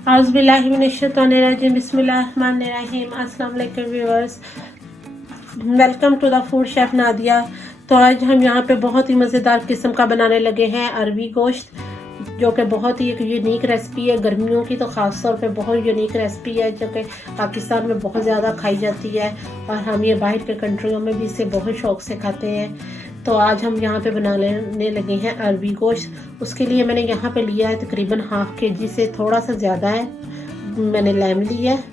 औज़ुबिल्लाहिमिनश्शैतानिर्रजीम बिस्मिल्लाहिर्रहमानिर्रहीम। अस्सलाम वालेकुम viewers, welcome to the food chef Nadia. तो आज हम यहाँ पे बहुत ही मज़ेदार किस्म का बनाने लगे हैं अरबी गोश्त, जो कि बहुत ही एक यूनिक रेसिपी है। गर्मियों की तो ख़ास तौर पे बहुत यूनिक रेसिपी है, जो कि पाकिस्तान में बहुत ज़्यादा खाई जाती है और हम ये बाहर के कंट्रियों में भी इसे बहुत शौक़ से खाते हैं। तो आज हम यहाँ पे बनाने लगे हैं अरबी गोश्त। उसके लिए मैंने यहाँ पे लिया है तकरीबन हाफ़ केजी से थोड़ा सा ज़्यादा है। मैंने लैम लिया है,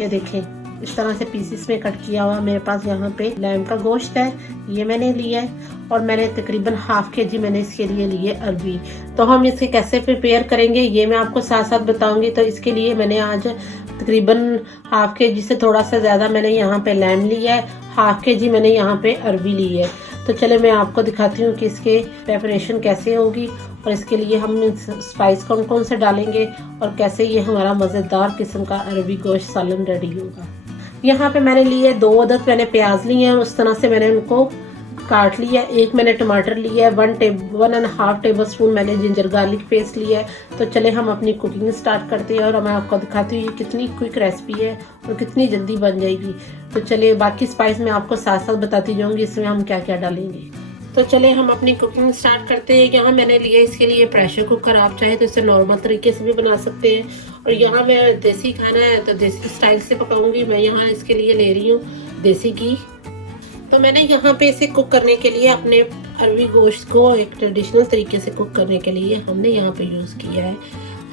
ये देखें इस तरह से पीसेस में कट किया हुआ मेरे पास यहाँ पे लैम का गोश्त है, ये मैंने लिया है। और मैंने तकरीबन हाफ़ केजी मैंने इसके लिए लिए अरबी। तो हम इसे कैसे प्रिपेयर करेंगे ये मैं आपको साथ साथ बताऊंगी। तो इसके लिए मैंने आज तकरीबन हाफ़ केजी से थोड़ा सा ज़्यादा मैंने यहाँ पे लैम लिया है, हाफ़ केजी मैंने यहाँ पे अरबी ली है। तो चले मैं आपको दिखाती हूँ कि इसके प्रेपरेशन कैसे होगी और इसके लिए हम स्पाइस कौन कौन से डालेंगे और कैसे ये हमारा मज़ेदार किस्म का अरबी गोश्त सालन रेडी होगा। यहाँ पे मैंने लिए 2 अदद मैंने प्याज लिए हैं, उस तरह से मैंने उनको काट लिया। एक मैंने टमाटर लिया है, 1.5 टेबल स्पून मैंने जिंजर गार्लिक पेस्ट लिया है। तो चले हम अपनी कुकिंग स्टार्ट करते हैं और मैं आपको दिखाती हूँ कितनी क्विक रेसिपी है और कितनी जल्दी बन जाएगी। तो चले बाकी स्पाइस मैं आपको साथ साथ बताती जाऊँगी इसमें हम क्या क्या डालेंगे। तो चले हम अपनी कुकिंग स्टार्ट करते हैं। यहाँ मैंने लिया इसके लिए प्रेशर कुकर, आप चाहे तो इसे नॉर्मल तरीके से भी बना सकते हैं। और यहाँ मैं देसी खाना है तो देसी स्टाइल से पकाऊंगी। मैं यहाँ इसके लिए ले रही हूँ देसी घी। तो मैंने यहाँ पे इसे कुक करने के लिए अपने अरबी गोश्त को एक ट्रेडिशनल तरीके से कुक करने के लिए हमने यहाँ पे यूज़ किया है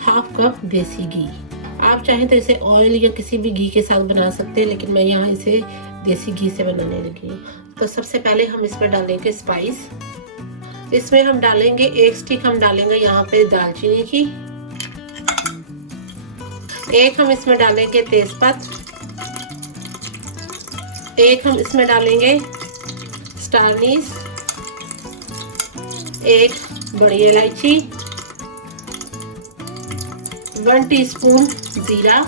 हाफ कप देसी घी। आप चाहें तो इसे ऑयल या किसी भी घी के साथ बना सकते हैं, लेकिन मैं यहाँ इसे देसी घी से बनाने लगी हूँ। तो सबसे पहले हम इसमें डालेंगे स्पाइस। इसमें हम डालेंगे 1 स्टिक हम डालेंगे यहाँ पे दालचीनी की, 1 हम इसमें डालेंगे तेजपत्ता, 1 हम इसमें डालेंगे स्टार अनीस, 1 बड़ी इलायची, 1 टीस्पून जीरा,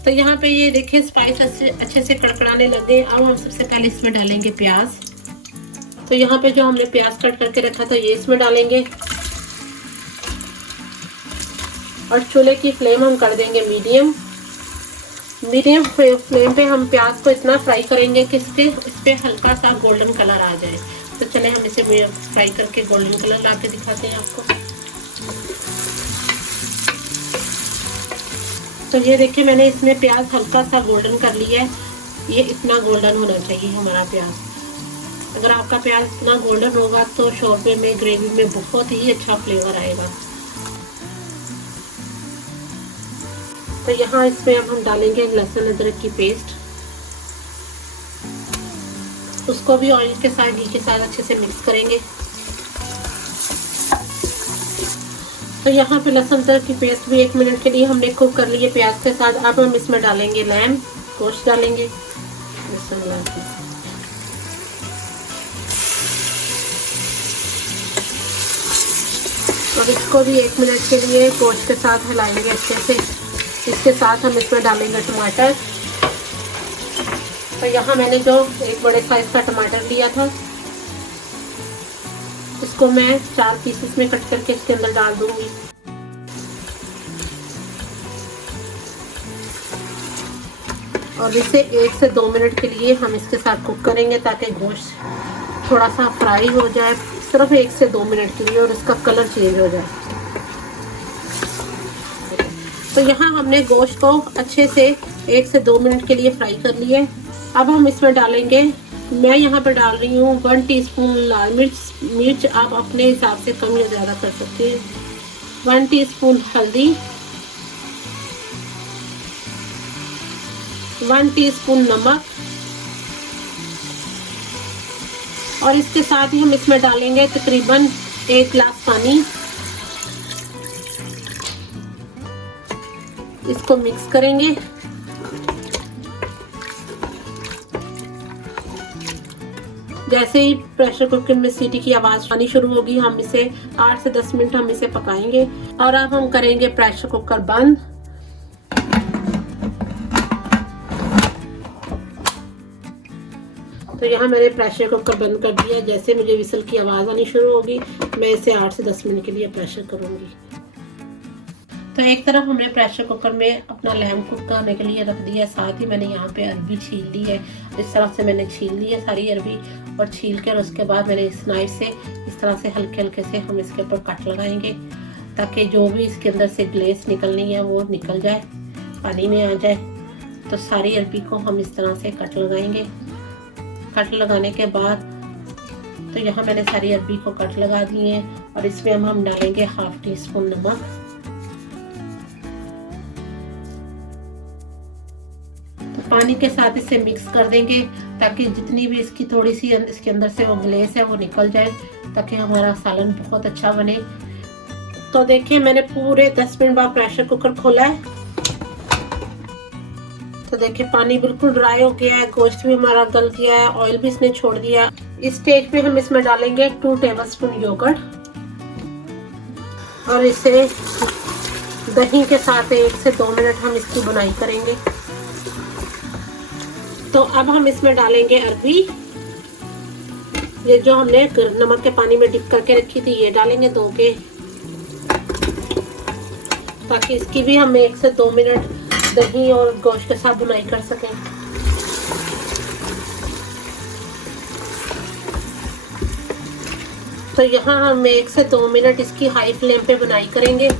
तो यहाँ पे ये देखिए स्पाइस अच्छे से कड़कड़ाने लग गए। अब हम सबसे पहले इसमें डालेंगे प्याज। तो यहाँ पे जो हमने प्याज कट करके रखा था ये इसमें डालेंगे और चूल्हे की फ्लेम हम कर देंगे मीडियम फ्लेम पे। हम प्याज को इतना फ्राई करेंगे कि इस पे हल्का सा गोल्डन कलर आ जाए। तो चले हम इसे फ्राई करके गोल्डन कलर ला के दिखाते हैं आपको। तो ये देखिए मैंने इसमें प्याज हल्का सा गोल्डन कर लिया है। ये इतना गोल्डन होना चाहिए हमारा प्याज। अगर आपका प्याज इतना गोल्डन होगा तो शोरबे में ग्रेवी में बहुत ही अच्छा फ्लेवर आएगा। तो यहाँ इसमें अब हम डालेंगे लहसुन अदरक की पेस्ट। उसको भी ऑयल के साथ घी के साथ अच्छे से मिक्स करेंगे। तो यहाँ पे लहसुन अदरक की पेस्ट भी 1 मिनट के लिए हमने कुक कर ली है प्याज के साथ। अब हम इसमें डालेंगे लैम गोश्त डालेंगे। और इसको भी 1 मिनट के लिए गोश्त के साथ हिलाएंगे अच्छे से। इसके साथ हम इसमें डालेंगे टमाटर। तो यहाँ मैंने जो एक बड़े साइज का टमाटर लिया था इसको मैं 4 पीसेस में कट करके इसके अंदर डाल दूंगी। और इसे 1 से 2 मिनट के लिए हम इसके साथ कुक करेंगे ताकि गोश्त थोड़ा सा फ्राई हो जाए, सिर्फ 1 से 2 मिनट के लिए, और इसका कलर चेंज हो जाए। तो यहाँ हमने गोश्त को अच्छे से 1 से 2 मिनट के लिए फ्राई कर लिया है। अब हम इसमें डालेंगे, मैं यहाँ पर डाल रही हूँ 1 टीस्पून लाल मिर्च। आप अपने हिसाब से कम या ज़्यादा कर सकते हैं। 1 टीस्पून हल्दी, 1 टीस्पून नमक, और इसके साथ ही हम इसमें डालेंगे तकरीबन 1 गिलास पानी। इसको मिक्स करेंगे। जैसे ही प्रेशर कुकर में सीटी की आवाज़ आनी शुरू होगी हम इसे 8 से 10 मिनट हम इसे पकाएंगे। और अब हम करेंगे प्रेशर कुकर बंद। तो यहाँ मैंने प्रेशर कुकर बंद कर दिया। जैसे मुझे विसल की आवाज़ आनी शुरू होगी मैं इसे 8 से 10 मिनट के लिए प्रेशर करूँगी। तो एक तरफ हमने प्रेशर कुकर में अपना लैम्ब कुक करने के लिए रख दिया। साथ ही मैंने यहाँ पे अरबी छील ली है। इस तरह से मैंने छील ली है सारी अरबी, और छील कर उसके बाद मैंने इस नाइफ से इस तरह से हल्के हल्के से हम इसके ऊपर कट लगाएंगे, ताकि जो भी इसके अंदर से ग्लेस निकलनी है वो निकल जाए, पानी में आ जाए। तो सारी अरबी को हम इस तरह से कट लगाएंगे। कट लगाने के बाद तो यहाँ मैंने सारी अरबी को कट लगा दिए हैं, और इसमें हम डालेंगे 1/2 टीस्पून नमक। पानी के साथ इसे मिक्स कर देंगे, ताकि जितनी भी इसकी थोड़ी सी इसके अंदर से वो ग्लेस है वो निकल जाए, ताकि हमारा सालन बहुत अच्छा बने। तो देखिए मैंने पूरे 10 मिनट बाद प्रेशर कुकर खोला है। तो देखिए पानी बिल्कुल ड्राई हो गया है, गोश्त भी हमारा गल गया है, ऑयल भी इसने छोड़ दिया। इस स्टेज पे हम इसमें डालेंगे 2 टेबलस्पून योगर्ट, और इसे दही के साथ 1 से 2 मिनट हम इसकी बुनाई करेंगे। तो अब हम इसमें डालेंगे अरबी, ये जो हमने नमक के पानी में डिप करके रखी थी ये डालेंगे धो के, ताकि इसकी भी हम 1 से 2 मिनट दही और गोश्त के साथ बुनाई कर सकें। तो यहाँ हम 1 से 2 मिनट इसकी हाई फ्लेम पे बुनाई करेंगे।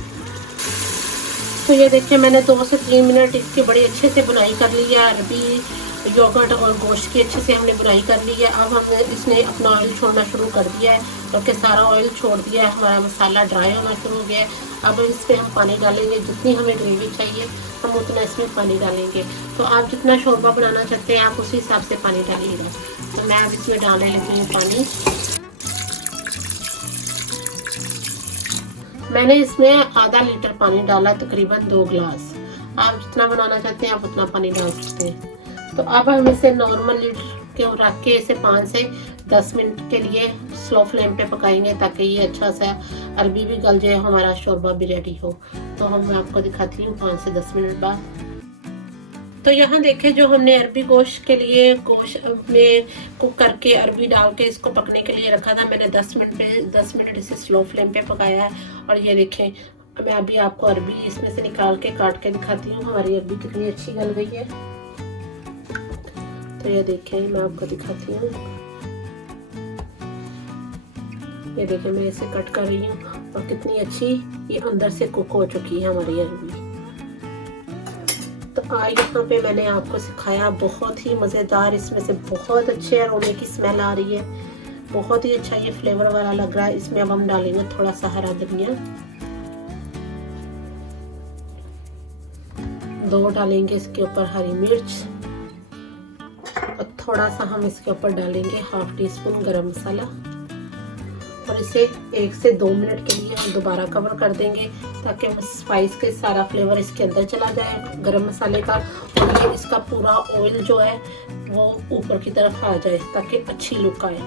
तो ये देखिए मैंने 2 से 3 मिनट इसकी बड़ी अच्छे से बुनाई कर ली है। अरबी, योगर्ट और गोश्त की अच्छे से हमने बुनाई कर ली है। अब हमने इसने अपना ऑयल छोड़ना शुरू कर दिया है, क्योंकि सारा ऑयल छोड़ दिया है, हमारा मसाला ड्राई होना शुरू हो गया है। अब इसमें हम पानी डालेंगे, जितनी हमें ग्रेवी चाहिए हम उतना इसमें पानी डालेंगे। तो आप जितना शोरबा बनाना चाहते हैं आप उसी हिसाब से पानी डालिएगा। तो मैं अब इसमें डालने लगी हूँ पानी। मैंने इसमें आधा लीटर पानी डाला, तकरीबन 2 गिलास। आप जितना बनाना चाहते हैं आप उतना पानी डाल सकते हैं। तो अब हम इसे नॉर्मल लीड के रख के इसे 5 से 10 मिनट के लिए स्लो फ्लेम पे पकाएंगे, ताकि ये अच्छा सा अरबी भी गल जाए, हमारा शोरबा भी रेडी हो। तो मैं आपको दिखाती हूँ 5 से 10 मिनट बाद। तो यहाँ देखें जो हमने अरबी गोश्त के लिए गोश्त में कुक करके अरबी डाल के इसको पकने के लिए रखा था, मैंने 10 मिनट इसे स्लो फ्लेम पे पकाया है। और ये देखें मैं अभी आपको अरबी इसमें से निकाल के काट के दिखाती हूँ हमारी अरबी कितनी अच्छी गल गई है। तो ये देखें मैं आपको दिखाती हूँ, ये देखें मैं इसे कट कर रही हूँ और कितनी अच्छी ये अंदर से कुक हो चुकी है हमारी अरबी। तो यहाँ पे मैंने आपको सिखाया, बहुत ही मज़ेदार, इसमें से बहुत अच्छे अरोमे की स्मेल आ रही है, बहुत ही अच्छा ये फ्लेवर वाला लग रहा है। इसमें अब हम डालेंगे थोड़ा सा हरा धनिया, 2 डालेंगे इसके ऊपर हरी मिर्च, और थोड़ा सा हम इसके ऊपर डालेंगे 1/2 टीस्पून गरम मसाला, और इसे 1 से 2 मिनट के लिए हम दोबारा कवर कर देंगे, ताकि स्पाइस के सारा फ्लेवर इसके अंदर चला जाए गरम मसाले का, और ये इसका पूरा ऑयल जो है वो ऊपर की तरफ आ जाए, ताकि अच्छी लुक आए।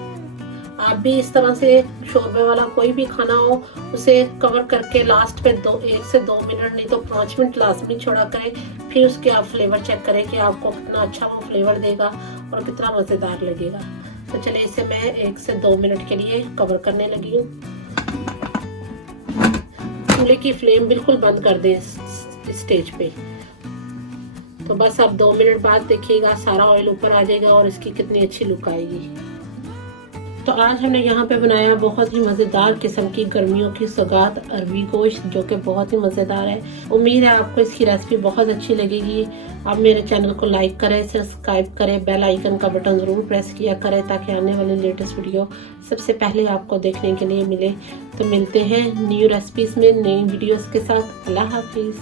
आप भी इस तरह से शोरबे वाला कोई भी खाना हो उसे कवर करके लास्ट पे 1 से 2 मिनट नहीं तो 5 मिनट लाजमी छोड़ा करें, फिर उसके आप फ्लेवर चेक करें कि आपको कितना अच्छा वो फ्लेवर देगा और कितना मज़ेदार लगेगा। तो चलिए इसे मैं 1 से 2 मिनट के लिए कवर करने लगी हूँ। चूल्हे की फ्लेम बिल्कुल बंद कर दें इस स्टेज पे। तो बस अब 2 मिनट बाद देखिएगा सारा ऑयल ऊपर आ जाएगा और इसकी कितनी अच्छी लुक आएगी। तो आज हमने यहाँ पे बनाया बहुत ही मज़ेदार किस्म की गर्मियों की सौगात अरबी गोश्त, जो कि बहुत ही मज़ेदार है। उम्मीद है आपको इसकी रेसिपी बहुत अच्छी लगेगी। आप मेरे चैनल को लाइक करें, सब्सक्राइब करें, बेल आइकन का बटन ज़रूर प्रेस किया करें, ताकि आने वाली लेटेस्ट वीडियो सबसे पहले आपको देखने के लिए मिले। तो मिलते हैं न्यू रेसिपीज़ में नई वीडियोज़ के साथ। अल्लाह हाफिज़।